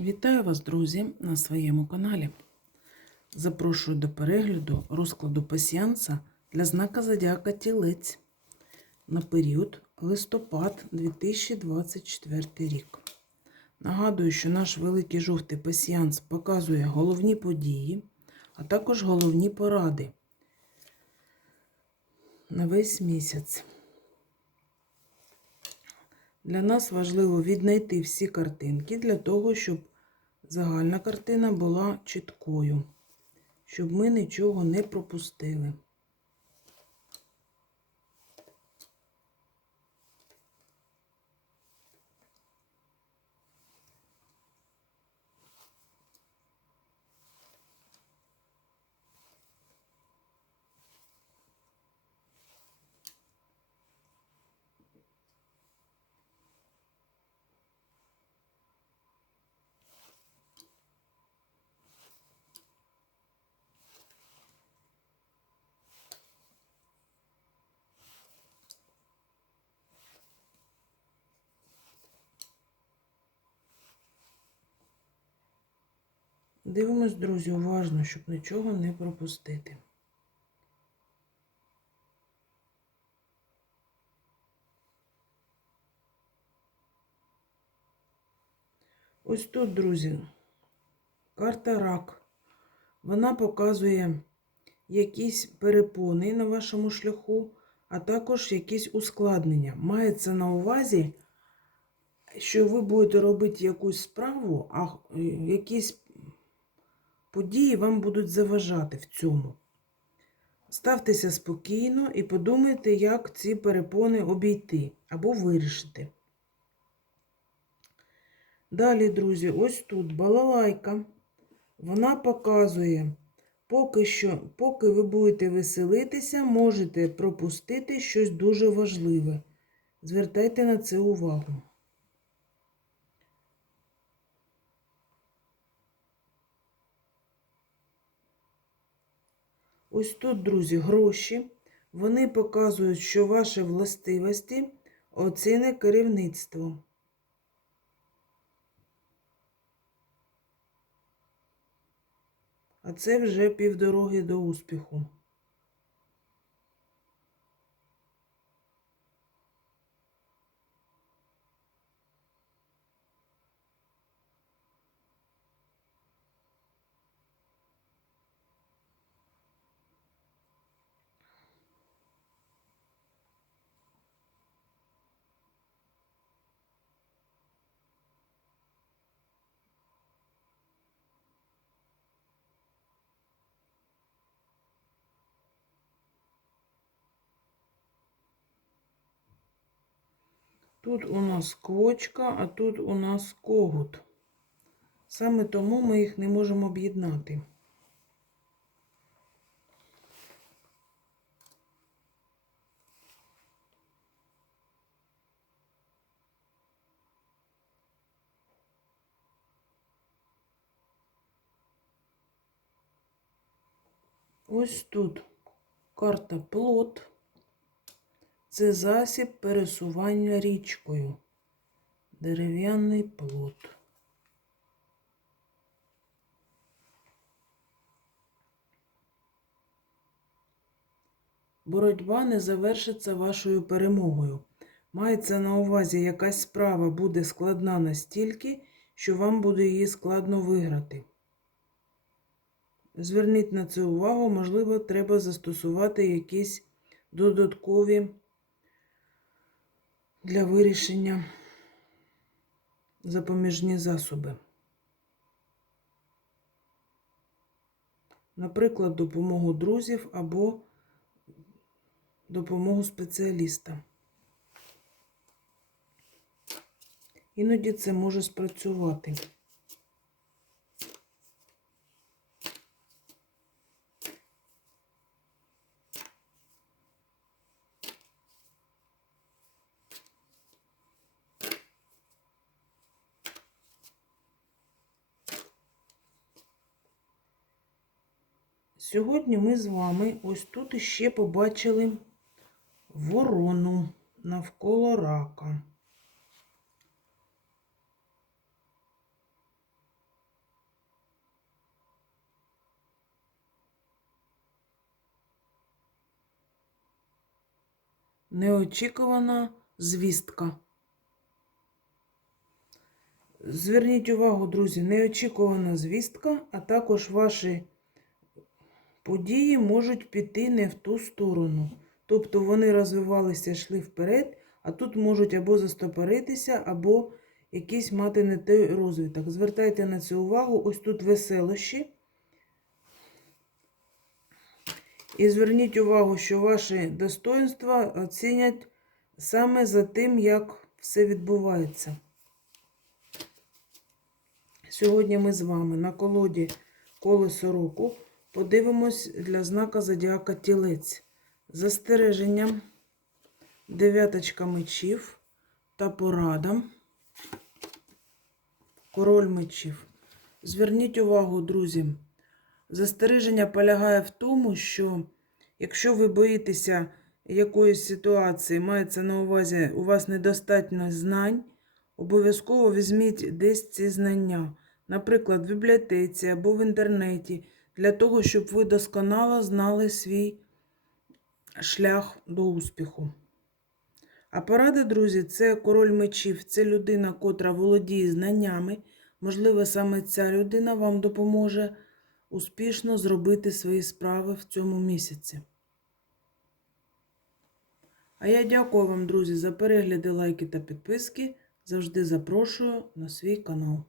Вітаю вас, друзі, на своєму каналі. Запрошую до перегляду розкладу пасіанса для знака Зодіака Тілець на період листопад 2024 рік. Нагадую, що наш великий жовтий пасіанс показує головні події, а також головні поради на весь місяць. Для нас важливо віднайти всі картинки для того, щоб загальна картина була чіткою, щоб ми нічого не пропустили. Дивимось, друзі, уважно, щоб нічого не пропустити. Ось тут, друзі, карта рак. Вона показує якісь перепони на вашому шляху, а також якісь ускладнення. Мається на увазі, що ви будете робити якусь справу, а е, якісь події вам будуть заважати в цьому. Ставтеся спокійно і подумайте, як ці перепони обійти або вирішити. Далі, друзі, ось тут балалайка. Вона показує, поки що, поки ви будете веселитися, можете пропустити щось дуже важливе. Звертайте на це увагу. Ось тут, друзі, гроші. Вони показують, що ваші властивості оціне керівництво. А це вже півдороги до успіху. Тут у нас квочка, а тут у нас когут. Саме тому ми їх не можемо об'єднати. Ось тут карта плот. Це засіб пересування річкою. Дерев'яний плот. Боротьба не завершиться вашою перемогою. Мається на увазі, якась справа буде складна настільки, що вам буде її складно виграти. Зверніть на це увагу, можливо, треба застосувати якісь додаткові для вирішення запоміжні засоби. Наприклад, допомогу друзів або допомогу спеціаліста. Іноді це може спрацювати. Сьогодні ми з вами ось тут іще побачили ворону навколо рака. Неочікувана звістка. Зверніть увагу, друзі, неочікувана звістка, а також ваші події можуть піти не в ту сторону. Тобто вони розвивалися, йшли вперед, а тут можуть або застопоритися, або якийсь мати не той розвиток. Звертайте на це увагу, ось тут веселощі. І зверніть увагу, що ваші достоинства оцінять саме за тим, як все відбувається. Сьогодні ми з вами на колоді колесо року подивимось для знака зодіака тілець. Застереженням, дев'яточка мечів та порада. Король мечів. Зверніть увагу, друзі. Застереження полягає в тому, що якщо ви боїтеся якоїсь ситуації, мається на увазі, у вас недостатньо знань, обов'язково візьміть десь ці знання, наприклад, в бібліотеці або в інтернеті, для того, щоб ви досконало знали свій шлях до успіху. А порада, друзі, це король мечів, це людина, котра володіє знаннями. Можливо, саме ця людина вам допоможе успішно зробити свої справи в цьому місяці. А я дякую вам, друзі, за перегляди, лайки та підписки. Завжди запрошую на свій канал.